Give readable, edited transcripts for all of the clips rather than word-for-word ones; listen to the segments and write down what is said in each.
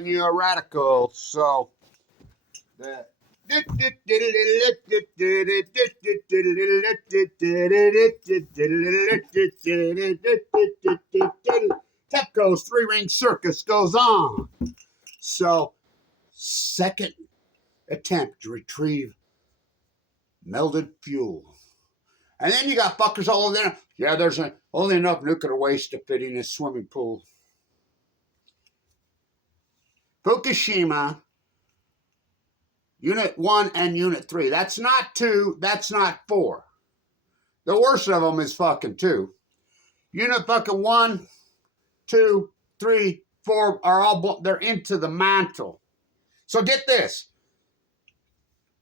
You're a radical, so the Tepco's three-ring circus goes on. So, second attempt to retrieve melted fuel. And then you got fuckers all over there. Yeah, there's only enough nuclear waste to fit in a swimming pool. Fukushima, Unit 1 and Unit 3. That's not 2, that's not 4. The worst of them is fucking 2. Unit fucking 1, 2, 3, 4 are all, they're into the mantle. So get this.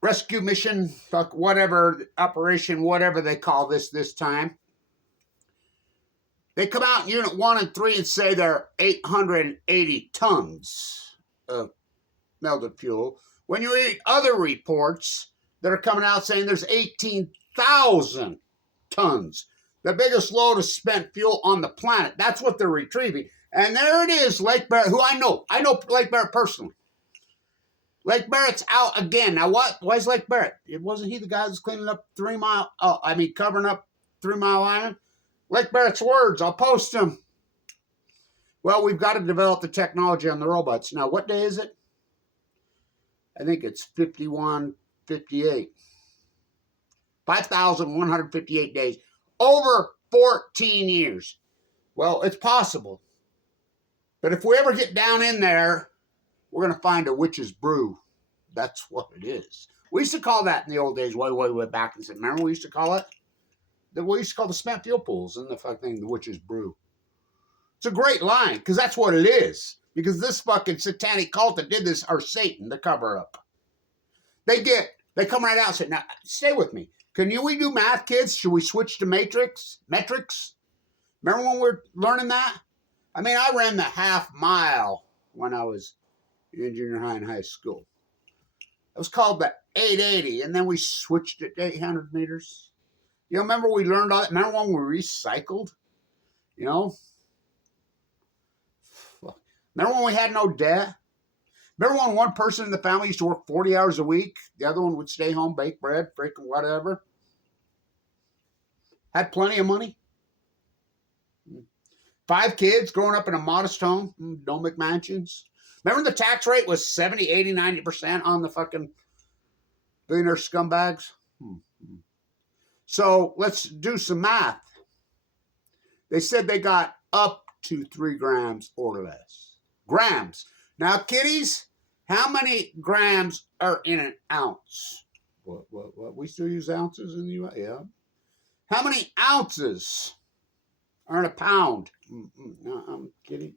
Rescue mission, fuck, whatever, operation, whatever they call this time. They come out in Unit 1 and 3 and say they're 880 tons of melted fuel. When you read other reports that are coming out saying there's 18,000 tons, the biggest load of spent fuel on the planet. That's what they're retrieving. And there it is, Lake Barrett, who I know Lake Barrett personally. Lake Barrett's out again. Now what? Why is Lake Barrett? It wasn't he the guy that's cleaning up covering up 3 Mile Island? Lake Barrett's words, I'll post them. Well, we've got to develop the technology on the robots. Now, what day is it? I think it's 5158. 5,158 days. Over 14 years. Well, it's possible. But if we ever get down in there, we're going to find a witch's brew. That's what it is. We used to call that in the old days, way back. Remember what we used to call it? We used to call the spent fuel pools and the fucking the witch's brew. It's a great line, because that's what it is. Because this fucking satanic cult that did this are Satan, the cover-up. They come right out and say, now, stay with me. We do math, kids? Should we switch to metrics? Remember when we were learning that? I mean, I ran the half mile when I was in junior high and high school. It was called the 880, and then we switched it to 800 meters. You know, remember we learned all that? Remember when we recycled? You know? Remember when we had no debt? Remember when one person in the family used to work 40 hours a week? The other one would stay home, bake bread, freaking whatever. Had plenty of money. 5 kids growing up in a modest home. No McMansions. Remember the tax rate was 70, 80, 90% on the fucking billionaire scumbags? So let's do some math. They said they got up to 3 grams or less. Grams. Now, kiddies, how many grams are in an ounce? What? We still use ounces in the U.S.? Yeah. How many ounces are in a pound? No, I'm kidding.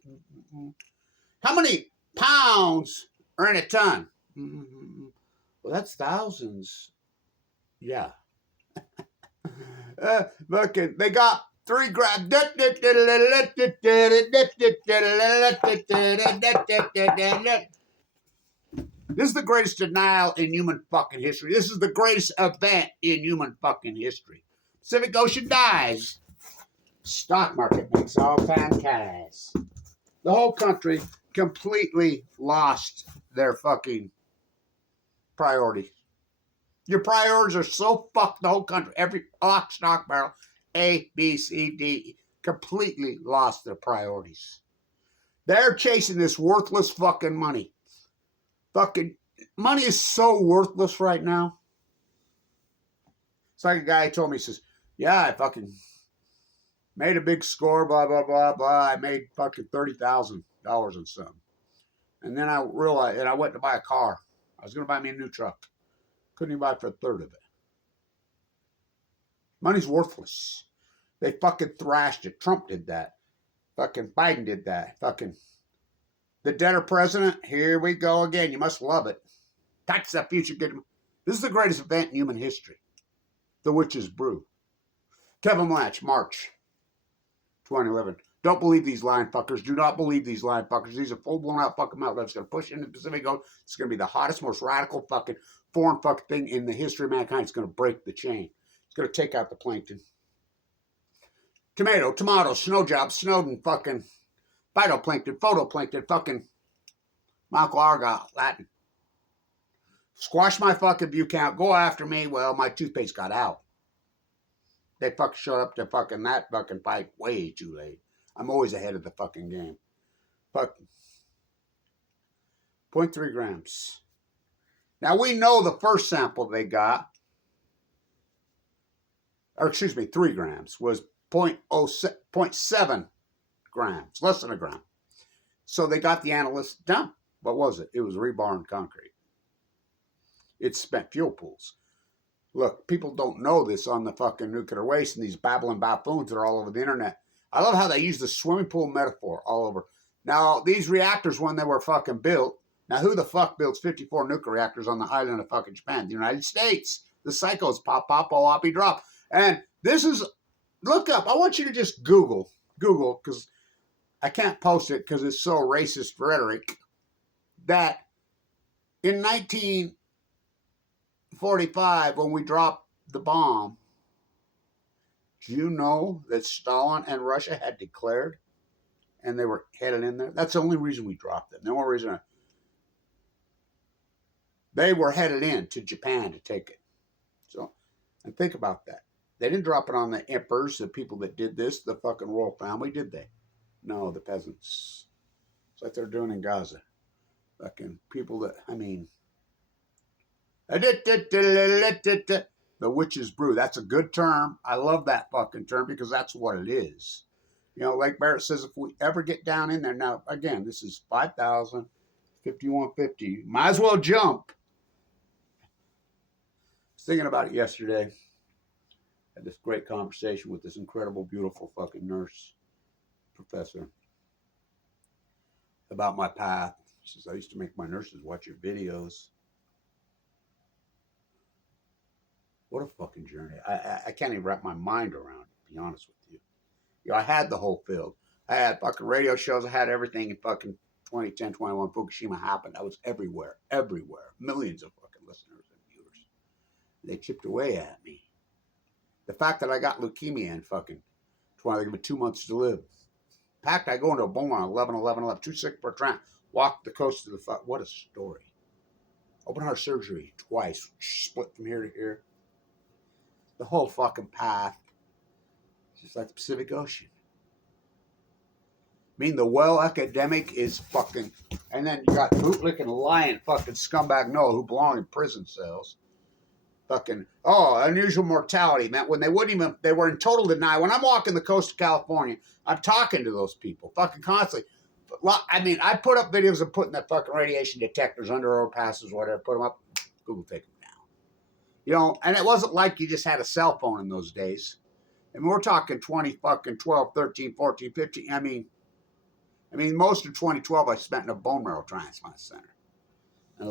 How many pounds are in a ton? Well, that's thousands. Yeah. Look, they got 3 grams. This is the greatest denial in human fucking history. This is the greatest event in human fucking history. Pacific Ocean dies. Stock market makes all-time highs. The whole country completely lost their fucking priorities. Your priorities are so fucked, the whole country, every lock, stock, barrel, A, B, C, D, completely lost their priorities. They're chasing this worthless fucking money. Fucking money is so worthless right now. It's like a guy told me, he says, yeah, I fucking made a big score, blah, blah, blah, blah. I made fucking $30,000 and something. And then I realized, and I went to buy a car. I was going to buy me a new truck. Couldn't even buy it for a third of it. Money's worthless. They fucking thrashed it. Trump did that. Fucking Biden did that. Fucking the debtor president. Here we go again. You must love it. Tax that future. This is the greatest event in human history. The witch's brew. Kevin Blanch, March 2011. Don't believe these lying fuckers. Do not believe these lying fuckers. These are full-blown out fucking mouth. That's going to push into the Pacific Ocean. It's going to be the hottest, most radical fucking foreign fucking thing in the history of mankind. It's going to break the chain. It's going to take out the plankton. Tomato, snow job, Snowden, fucking phytoplankton, photoplankton, fucking My Uncle Argot, Latin. Squash my fucking view count. Go after me. Well, my toothpaste got out. They fucking showed up to fucking that fucking fight way too late. I'm always ahead of the fucking game. Fuck. 0.3 grams. Now we know the first sample they got, or excuse me, 3 grams, was 0.7 grams, less than a gram. So they got the analysts done. What was it? It was rebar and concrete. It's spent fuel pools. Look, people don't know this on the fucking nuclear waste and these babbling buffoons that are all over the internet. I love how they use the swimming pool metaphor all over. Now, these reactors, when they were fucking built, now who the fuck builds 54 nuclear reactors on the island of fucking Japan? The United States. The psychos, pop, pop, oh, hoppy, drop. And this is, look up, I want you to just Google, because I can't post it because it's so racist rhetoric, that in 1945, when we dropped the bomb, do you know that Stalin and Russia had declared and they were headed in there? That's the only reason we dropped them. The only reason they were headed in to Japan to take it. So, and think about that. They didn't drop it on the emperors, the people that did this, the fucking royal family, did they? No, the peasants. It's like they're doing in Gaza. Fucking people that, I mean, the witch's brew. That's a good term. I love that fucking term because that's what it is. You know, like Barrett says, if we ever get down in there, now, again, this is 5,000, 5150. Might as well jump. I was thinking about it yesterday. Had this great conversation with this incredible, beautiful fucking nurse professor about my path. She says, I used to make my nurses watch your videos. What a fucking journey. I can't even wrap my mind around it, to be honest with you. You know, I had the whole field. I had fucking radio shows. I had everything in fucking 2010, 21. Fukushima happened. I was everywhere. Millions of fucking listeners and viewers. They chipped away at me. The fact that I got leukemia in fucking 20, they give me 2 months to live. In fact, I go into a bone on 11, too sick for a tramp. Walk the coast of the fuck. What a story. Open heart surgery twice. Split from here to here. The whole fucking path. Just like the Pacific Ocean. I mean, the well academic is fucking, and then you got bootlicking lion fucking scumbag Noah who belong in prison cells. Fucking, unusual mortality meant when they wouldn't even, they were in total denial. When I'm walking the coast of California, I'm talking to those people fucking constantly. I mean, I put up videos of putting that fucking radiation detectors under overpasses, whatever, put them up, Google take them down. You know, and it wasn't like you just had a cell phone in those days. And we're talking 20 fucking 12, 13, 14, 15. I mean, most of 2012 I spent in a bone marrow transplant center. And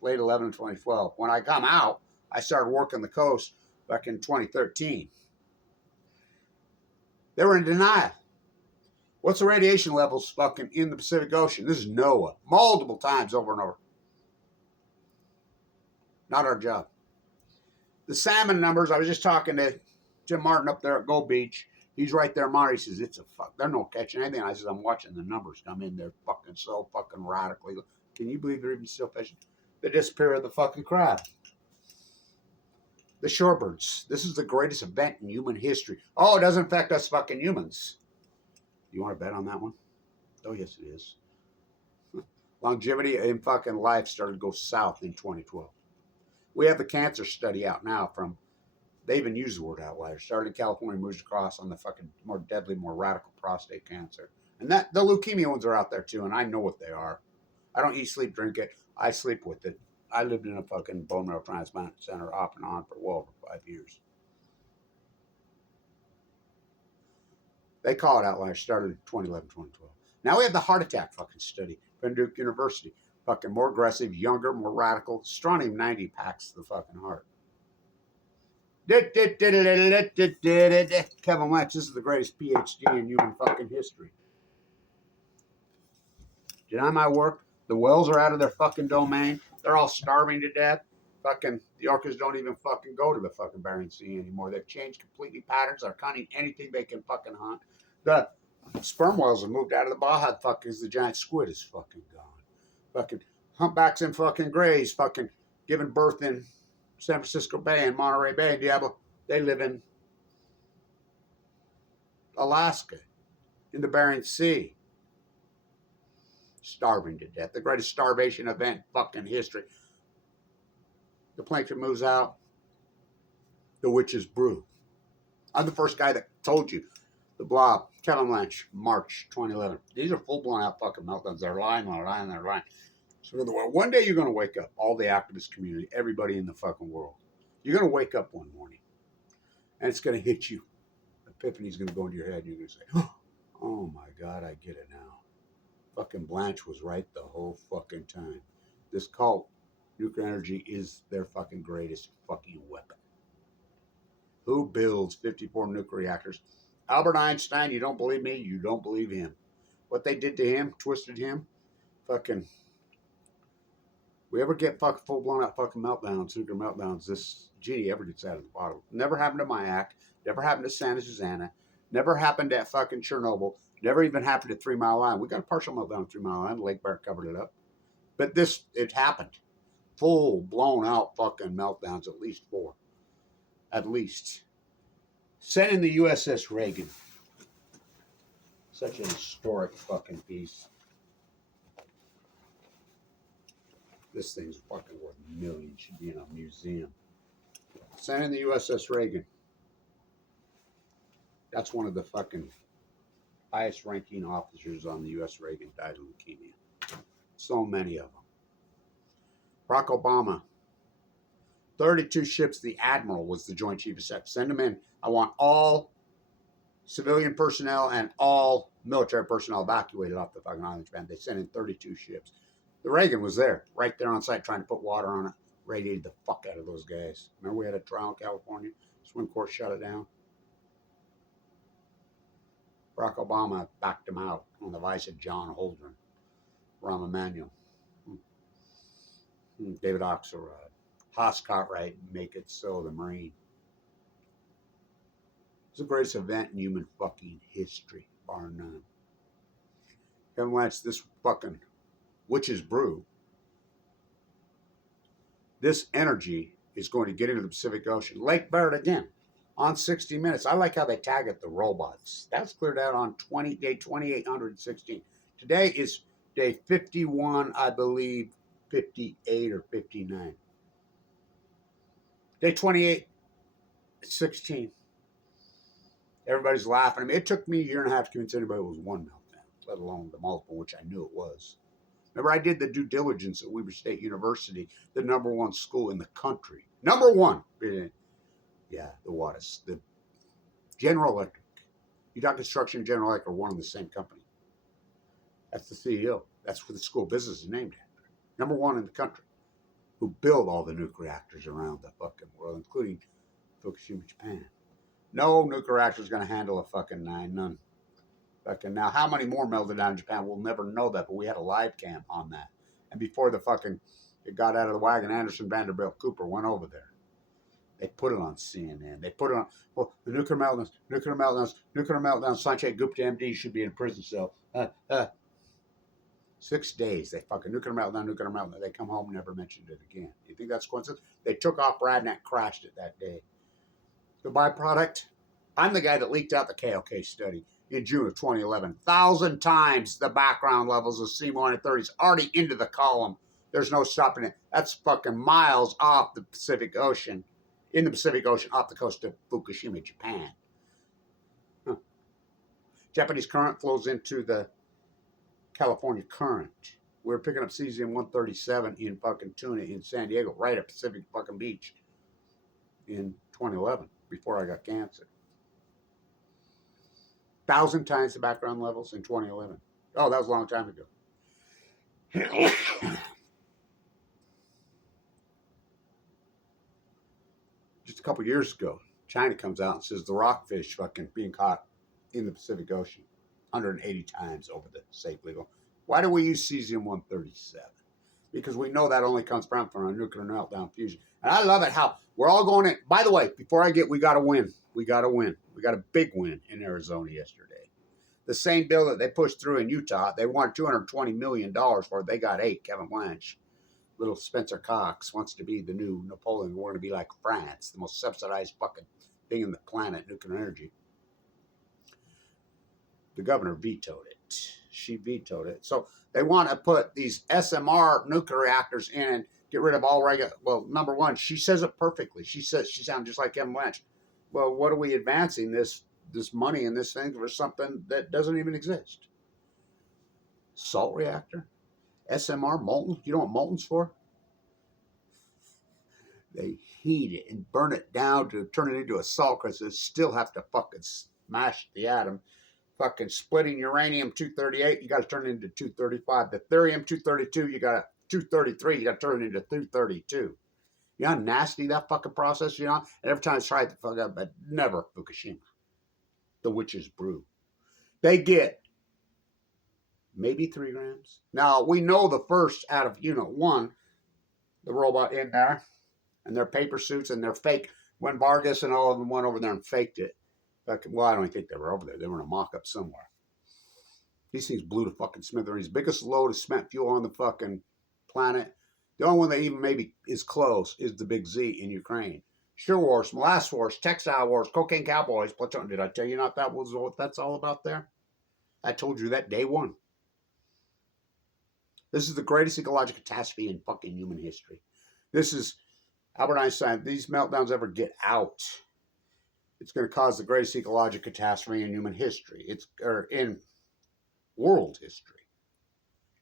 late 11 and 2012. When I come out, I started working the coast back in 2013. They were in denial. What's the radiation levels fucking in the Pacific Ocean? This is NOAA. Multiple times over and over. Not our job. The salmon numbers, I was just talking to Jim Martin up there at Gold Beach. He's right there, Marty. He says, it's a fuck. They're no catching anything. I says, I'm watching the numbers come in there fucking so fucking radically. Can you believe they're even still fishing? The disappearance of the fucking crab. The shorebirds. This is the greatest event in human history. Oh, it doesn't affect us fucking humans. You want to bet on that one? Oh, yes, it is. Longevity in fucking life started to go south in 2012. We have the cancer study out now from, they even use the word outlier. Started in California, moves across on the fucking more deadly, more radical prostate cancer. And that the leukemia ones are out there too, and I know what they are. I don't eat, sleep, drink it. I sleep with it. I lived in a fucking bone marrow transplant center off and on for well over 5 years. They call it outlier. Started in 2011, 2012. Now we have the heart attack fucking study from Duke University. Fucking more aggressive, younger, more radical. Strontium 90 packs the fucking heart. Kevin Lynch, this is the greatest PhD in human fucking history. Deny my work. The whales are out of their fucking domain. They're all starving to death. Fucking the orcas don't even fucking go to the fucking Bering Sea anymore. They've changed completely patterns. They're hunting anything they can fucking hunt. The sperm whales have moved out of the Baja. Fuckers, the giant squid is fucking gone. Fucking humpbacks and fucking grays fucking giving birth in San Francisco Bay and Monterey Bay and Diablo. They live in Alaska, in the Bering Sea. Starving to death. The greatest starvation event in fucking history. The plankton moves out. The witches brew. I'm the first guy that told you. The Blob, Kevin Lynch, March 2011. These are full-blown out fucking meltdowns. They're lying. So one day you're going to wake up, all the activist community, everybody in the fucking world. You're going to wake up one morning, and it's going to hit you. Epiphany's going to go into your head, and you're going to say, oh my God, I get it now. Fucking Blanche was right the whole fucking time. This cult, nuclear energy, is their fucking greatest fucking weapon. Who builds 54 nuclear reactors? Albert Einstein, you don't believe me? You don't believe him. What they did to him, twisted him, fucking... We ever get full-blown out fucking meltdowns, nuclear meltdowns, this genie ever gets out of the bottle. Never happened to Mayak. Never happened to Santa Susana. Never happened at fucking Chernobyl. Never even happened at 3 Mile Island. We got a partial meltdown at 3 Mile Island. Lake Barrett covered it up. But this, it happened. Full-blown out fucking meltdowns, at least 4. At least. Sent in the USS Reagan. Such an historic fucking piece. This thing's fucking worth millions. Should be in a museum. Sent in the USS Reagan. That's one of the fucking highest ranking officers on the U.S. Reagan died of leukemia. So many of them. Barack Obama. 32 ships. The Admiral was the Joint Chief of Staff. Send them in. I want all civilian personnel and all military personnel evacuated off the fucking island. They sent in 32 ships. The Reagan was there, right there on site, trying to put water on it. Radiated the fuck out of those guys. Remember we had a trial in California? Swim court shut it down. Barack Obama backed him out on the advice of John Holdren, Rahm Emanuel, David Axelrod, Haas Cartwright, Make It So, the Marine. It's the greatest event in human fucking history, bar none. Kevin Lynch, this fucking witch's brew. This energy is going to get into the Pacific Ocean. Lake Barrett again. On 60 Minutes. I like how they tag it the robots. That's cleared out on day 2816. Today is day 51, I believe, 58 or 59. Day 2816. Everybody's laughing at me. It took me a year and a half to convince anybody it was one meltdown, let alone the multiple, which I knew it was. Remember, I did the due diligence at Weber State University, the #1 school in the country. #1. Yeah, the Wattis, the General Electric. UW Construction and General Electric are one and the same company. That's the CEO. That's what the school of business is named after. #1 in the country, who build all the nuclear reactors around the fucking world, including Fukushima, Japan. No nuclear reactor is going to handle a fucking 9, none. Fucking now, how many more melted down in Japan? We'll never know that, but we had a live cam on that. And before the fucking it got out of the wagon, Anderson Vanderbilt Cooper went over there. They put it on CNN. They put it on, well, the nuclear meltdowns. Sanjay Gupta MD should be in a prison cell. 6 days. They fucking nuclear meltdown. They come home, never mentioned it again. You think that's coincidence? They took off Radnet, crashed it that day. The byproduct, I'm the guy that leaked out the KLK study in June of 2011. 1,000 times the background levels of C-130s already into the column. There's no stopping it. That's fucking miles off the Pacific Ocean. In the Pacific Ocean, off the coast of Fukushima, Japan. Japanese current flows into the California current. We're picking up cesium-137 in fucking tuna in San Diego, right at Pacific fucking Beach in 2011, before I got cancer. 1,000 times the background levels in 2011. Oh, that was a long time ago. Just a couple years ago, China comes out and says the rockfish fucking being caught in the Pacific Ocean 180 times over the safe legal. Why do we use cesium-137? Because we know that only comes from a nuclear meltdown fusion. And I love it how we're all going in. By the way, before we got to win. We got to win. We got a big win in Arizona yesterday. the same bill that they pushed through in Utah. They wanted $220 million for it. They got 8. Kevin Blanche, little Spencer Cox, wants to be the new Napoleon. We're going to be like France, the most subsidized fucking thing in the planet, nuclear energy. The governor vetoed it. She vetoed it. So they want to put these SMR nuclear reactors in and get rid of all regular. Well, number one, she says it perfectly. She says she sounds just like Kevin Blanche. Well, what are we advancing this money and this thing for something that doesn't even exist? Salt reactor, SMR, molten. You know what molten's for? They heat it and burn it down to turn it into a salt because they still have to fucking smash the atom. Fucking splitting uranium-238, you got to turn it into 235. The thorium-232, you got to 233, you got to turn it into 232. You know how nasty that fucking process, you know? And every time I tried to fuck up, but never Fukushima. The witch's brew. They get maybe 3 grams. Now, we know the first out of Unit 1, the robot in there, and their paper suits and their fake, when Vargas and all of them went over there and faked it. Well, I don't think they were over there. They were in a mock-up somewhere. These things blew to fucking smithereens. Biggest load of spent fuel on the fucking planet. The only one that even maybe is close is the Big Z in Ukraine. Sugar wars, molasses wars, textile wars, cocaine cowboys, platoon. Did I tell you not that was what that's all about there? I told you that day one. This is the greatest ecological catastrophe in fucking human history. This is Albert Einstein. These meltdowns ever get out, it's going to cause the greatest ecological catastrophe in human history. In world history.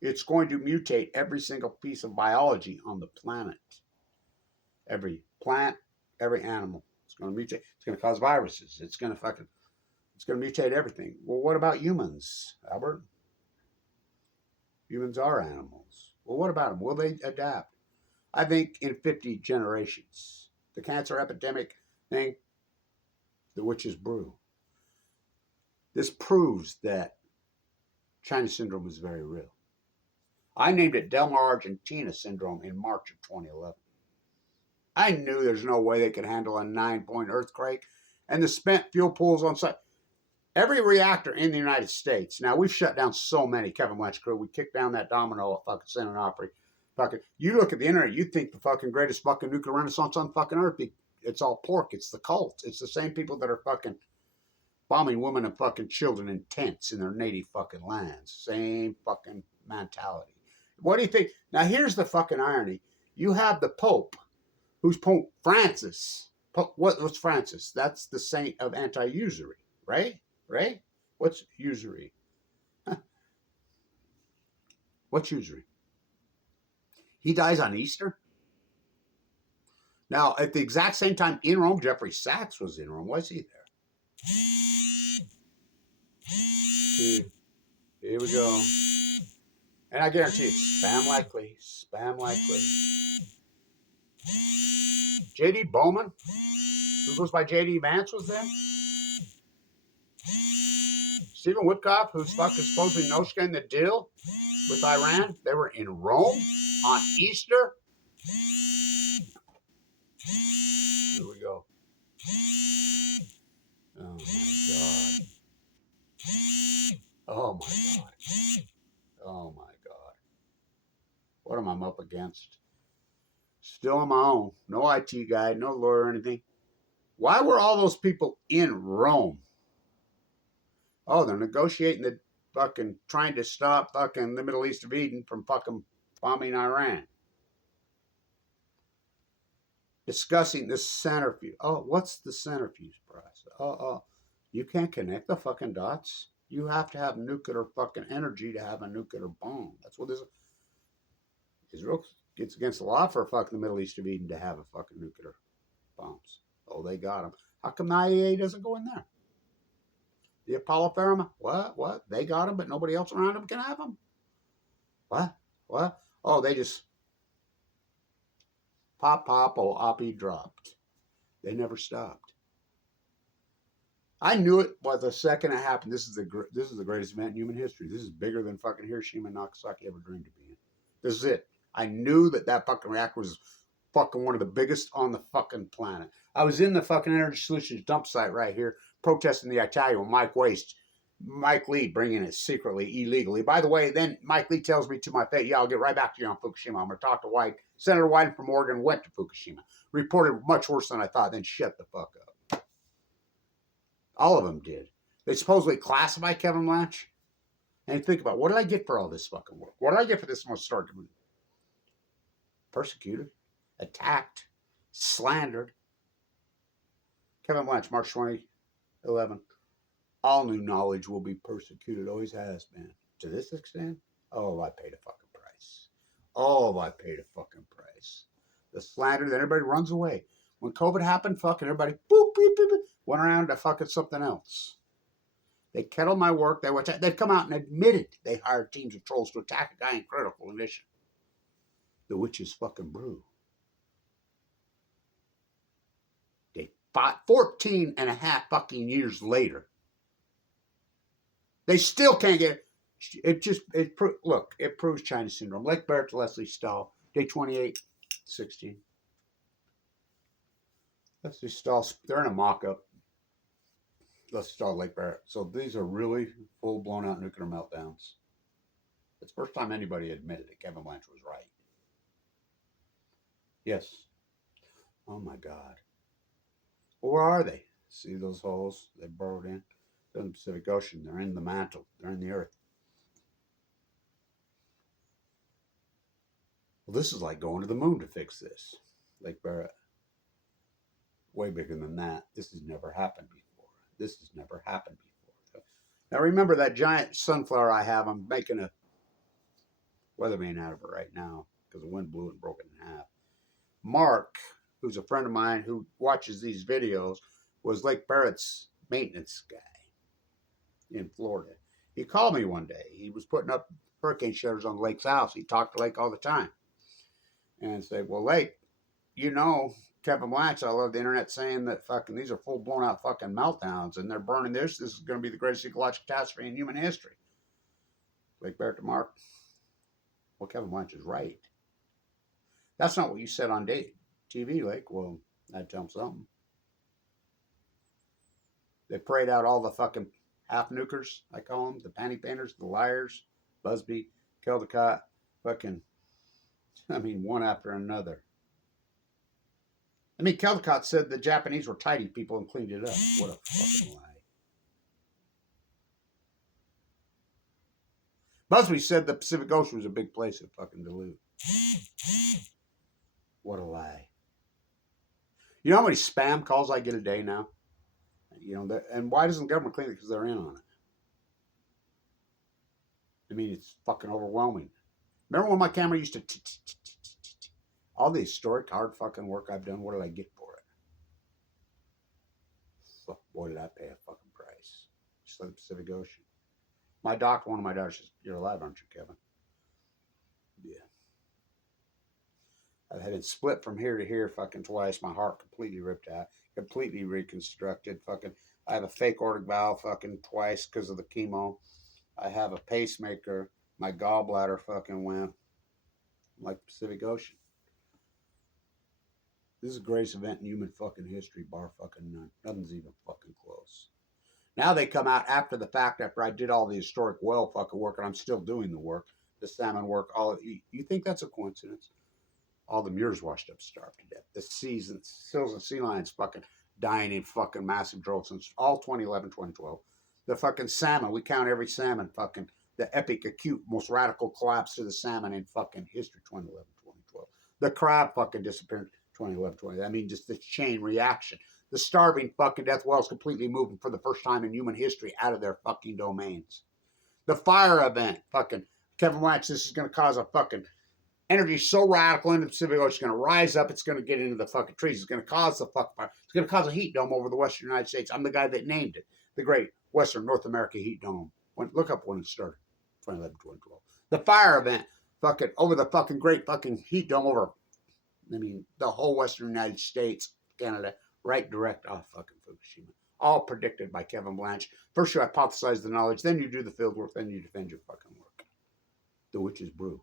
It's going to mutate every single piece of biology on the planet. Every plant, every animal. It's going to mutate. It's going to cause viruses. It's going to mutate everything. Well, what about humans, Albert? Humans are animals. Well, what about them? Will they adapt? I think in 50 generations. The cancer epidemic thing, the witch's brew. This proves that China syndrome is very real. I named it Del Mar, Argentina syndrome in March of 2011. I knew there's no way they could handle a 9-point earthquake and the spent fuel pools on site. Every reactor in the United States. Now, we've shut down so many, Kevin Blanche crew. We kicked down that domino at fucking San Onofre. Fucking, you look at the internet, you think the fucking greatest fucking nuclear renaissance on fucking earth. It's all pork. It's the cult. It's the same people that are fucking bombing women and fucking children in tents in their native fucking lands. Same fucking mentality. What do you think? Now, here's the fucking irony. You have the Pope, who's Pope Francis. What's Francis? That's the saint of anti-usury, right? Right? What's usury? Huh? What's usury? He dies on Easter? Now, at the exact same time in Rome, Jeffrey Sachs was in Rome. Was he there? Here we go. And I guarantee it's spam likely. Spam likely. J.D. Bowman, who goes by J.D. Vance, was there. Stephen Witkoff, who's fucking supposedly no-skin the deal with Iran. They were in Rome on Easter. Here we go. Oh my God. Oh my God. Oh my God. What am I up against? Still on my own. No IT guy, no lawyer or anything. Why were all those people in Rome? Oh, they're negotiating the fucking, trying to stop fucking the Middle East of Eden from fucking bombing Iran. Discussing the centrifuge. Oh, what's the centrifuge process? You can't connect the fucking dots. You have to have nuclear fucking energy to have a nuclear bomb. That's what this is. Israel gets against the law for fucking the Middle East of Eden to have a fucking nuclear bombs. Oh, they got them. How come the IAEA doesn't go in there? The Apollo Fermi? What? They got them, but nobody else around them can have them? What? Oh, they just pop, oh, oppie dropped. They never stopped. I knew it by the second it happened. This is the greatest event in human history. This is bigger than fucking Hiroshima and Nagasaki ever dreamed of being. This is it. I knew that fucking reactor was fucking one of the biggest on the fucking planet. I was in the fucking Energy Solutions dump site right here protesting the Italian with Mike Waste Mike Lee bringing it secretly, illegally. By the way, then Mike Lee tells me to my face, yeah, I'll get right back to you on Fukushima. I'm going to talk to White. Senator Wyden from Oregon went to Fukushima. Reported much worse than I thought. Then shut the fuck up. All of them did. They supposedly classify Kevin Blanch. And think about, what did I get for all this fucking work? What did I get for this most start? Persecuted, attacked, slandered. Kevin Blanch, March 2011. All new knowledge will be persecuted. Always has been. To this extent, oh, I paid a fucking price. Oh, I paid a fucking price. The slander, then everybody runs away. When COVID happened, fucking everybody boop, boop, boop, boop, went around to fucking something else. They kettled my work. They've come out and admitted they hired teams of trolls to attack a guy in critical condition. The witches fucking brew. They fought 14 and a half fucking years later. They still can't get it. Look, it proves China syndrome. Lake Barrett to Leslie Stahl, day 28, 16. Leslie Stahl, they're in a mock-up. Leslie Stahl, Lake Barrett. So these are really full blown out nuclear meltdowns. It's the first time anybody admitted it. Kevin Blanch was right. Yes. Oh my God. Well, where are they? See those holes they burrowed in? They're in the Pacific Ocean. They're in the mantle. They're in the earth. Well, this is like going to the moon to fix this. Lake Barrett. Way bigger than that. This has never happened before. This has never happened before. Now remember that giant sunflower I have. I'm making a weatherman out of it right now because the wind blew it and broke it in half. Mark, who's a friend of mine who watches these videos, was Lake Barrett's maintenance guy in Florida. He called me one day. He was putting up hurricane shelters on Lake's house. He talked to Lake all the time. And said, well, Lake, you know, Kevin Blanch, I love the internet saying that fucking these are full blown out fucking meltdowns and they're burning this. This is going to be the greatest ecological catastrophe in human history. Lake Barrett to Mark. Well, Kevin Blanch is right. That's not what you said on TV, Lake. Well, I'd tell them something. They prayed out all the fucking half-nukers, I call them, the panty painters, the liars, Busby, Caldecott, fucking, one after another. Caldecott said the Japanese were tidy people and cleaned it up. What a fucking lie. Busby said the Pacific Ocean was a big place at fucking Duluth. What a lie. You know how many spam calls I get a day now? And why doesn't the government clean it? Because they're in on it. It's fucking overwhelming. Remember when my camera used to all the historic hard fucking work I've done, what did I get for it? Fuck, boy, did I pay a fucking price. Just like the Pacific Ocean. One of my daughters says, you're alive, aren't you, Kevin? Yeah. I've had it split from here to here fucking twice. My heart completely ripped out. Completely reconstructed. Fucking, I have a fake aortic valve fucking twice because of the chemo. I have a pacemaker. My gallbladder fucking went like the Pacific Ocean. This is the greatest event in human fucking history, bar fucking none. Nothing's even fucking close. Now they come out after the fact, after I did all the historic well fucking work, and I'm still doing the work, the salmon work. You think that's a coincidence? All the Muirs washed up, starved to death. The seals and sea lions fucking dying in fucking massive droves since all 2011, 2012. The fucking salmon, we count every salmon fucking, the epic, acute, most radical collapse to the salmon in fucking history, 2011, 2012. The crab fucking disappeared 2011, 2012. Just the chain reaction. The starving fucking death whales completely moving for the first time in human history out of their fucking domains. The fire event, fucking, Kevin Blanch, this is going to cause a fucking energy so radical in the Pacific Ocean, it's going to rise up, it's going to get into the fucking trees, it's going to cause the fucking fire, it's going to cause a heat dome over the western United States. I'm the guy that named it, the Great Western North America Heat Dome. Look up when it started, 2011, 2012. The fire event, fucking, over the fucking Great fucking Heat Dome over, the whole western United States, Canada, right direct off fucking Fukushima. All predicted by Kevin Blanch. First you hypothesize the knowledge, then you do the field work, then you defend your fucking work. The witches brew.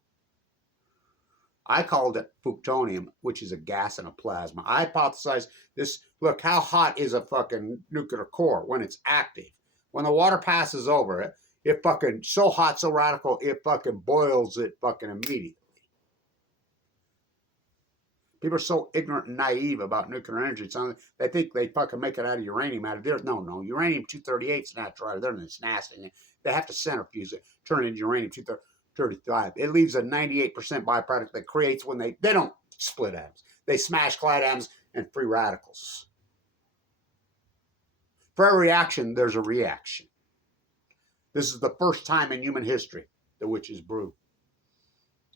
I called it plutonium, which is a gas and a plasma. I hypothesized this. Look, how hot is a fucking nuclear core when it's active? When the water passes over it, it fucking so hot, so radical, it fucking boils it fucking immediately. People are so ignorant and naive about nuclear energy. They think they fucking make it out of uranium out of there. No. Uranium-238 is natural out of there, and it's nasty. They have to centrifuge it, turn it into uranium-235. It leaves a 98% byproduct that creates when they don't split atoms. They smash collide atoms and free radicals. For every reaction, there's a reaction. This is the first time in human history the witches brew.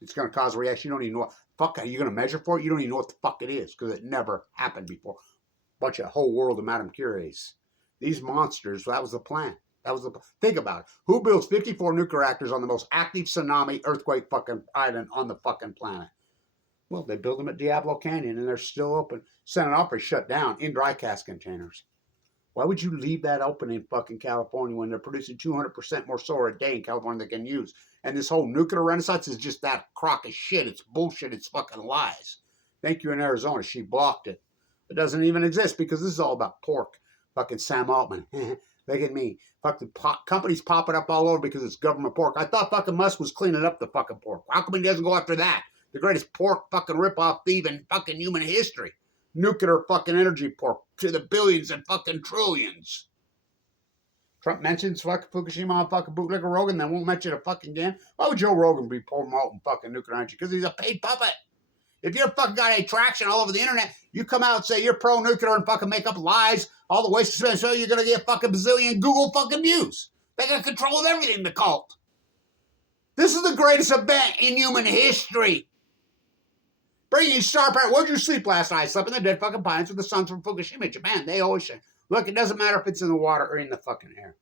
It's going to cause a reaction. You don't even know what fuck are you going to measure for it. You don't even know what the fuck it is because it never happened before. Bunch of whole world of Madame Curies. These monsters, that was the plan. Think about it. Who builds 54 nuclear reactors on the most active tsunami earthquake fucking island on the fucking planet? Well, they build them at Diablo Canyon and they're still open. Sent it off or shut down in dry cask containers. Why would you leave that open in fucking California when they're producing 200% more solar a day in California they can use? And this whole nuclear renaissance is just that crock of shit. It's bullshit. It's fucking lies. Thank you in Arizona. She blocked it. It doesn't even exist because this is all about pork. Fucking Sam Altman. Look at me. Fucking companies popping up all over because it's government pork. I thought fucking Musk was cleaning up the fucking pork. How come he doesn't go after that? The greatest pork fucking ripoff thief in fucking human history. Nuclear fucking energy pork to the billions and fucking trillions. Trump mentions fucking Fukushima on fucking bootlegger Rogan, then won't mention it fucking again. Why would Joe Rogan be promoting fucking nuclear energy? Because he's a paid puppet. If you're fucking got any traction all over the internet, you come out and say you're pro-nuclear and fucking make up lies all the way to so you're going to get fucking bazillion Google fucking views. They got control of everything, the cult. This is the greatest event in human history. Bringing star power. Where'd you sleep last night? I slept in the dead fucking pines with the sons from Fukushima, Japan. They always say, look, it doesn't matter if it's in the water or in the fucking air.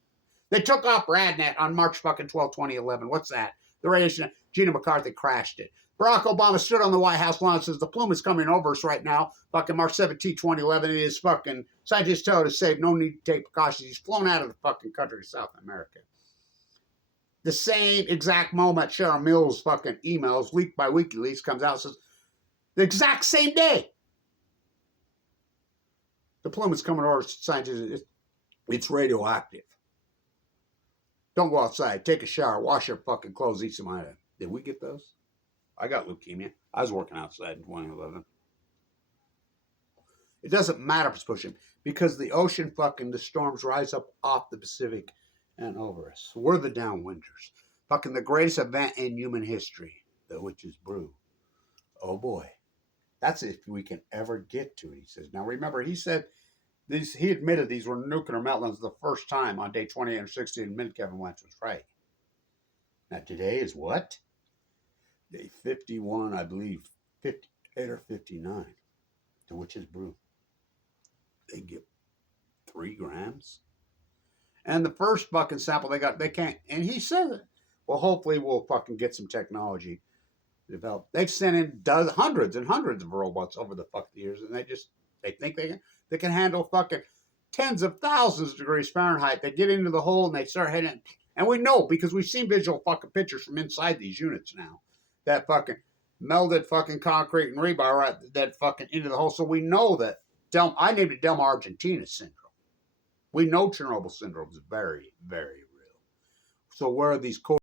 They took off RadNet on March fucking 12, 2011. What's that? The radiation. Gina McCarthy crashed it. Barack Obama stood on the White House lawn and says the plume is coming over us right now. Fucking March 17, 2011. It is fucking scientists tell her to save. No need to take precautions. He's flown out of the fucking country to South America. The same exact moment Cheryl Mills' fucking emails leaked by WikiLeaks comes out and says, the exact same day. The plume is coming over scientists. It's radioactive. Don't go outside. Take a shower. Wash your fucking clothes. Eat some iron. Did we get those? I got leukemia. I was working outside in 2011. It doesn't matter if it's pushing because the ocean fucking, the storms rise up off the Pacific and over us. We're the downwinders. Fucking the greatest event in human history. The witches brew. Oh boy. That's if we can ever get to it, he says. Now remember, he said he admitted these were nuclear meltdowns the first time on day 28 or 60 and admitted Kevin Wentz was right. Now today is what? Day 51, I believe, 58 or 59. The witches brew. They get 3 grams. And the first fucking sample they got, they can't, and he said it. Well, hopefully we'll fucking get some technology developed. They've sent in hundreds and hundreds of robots over the fucking years, and they think they can handle fucking tens of thousands of degrees Fahrenheit. They get into the hole and they start hitting, and we know because we've seen visual fucking pictures from inside these units now that fucking melded fucking concrete and rebar right that fucking into the hole. So we know that I named it Delma Argentina syndrome. We know Chernobyl syndrome is very, very real. So where are these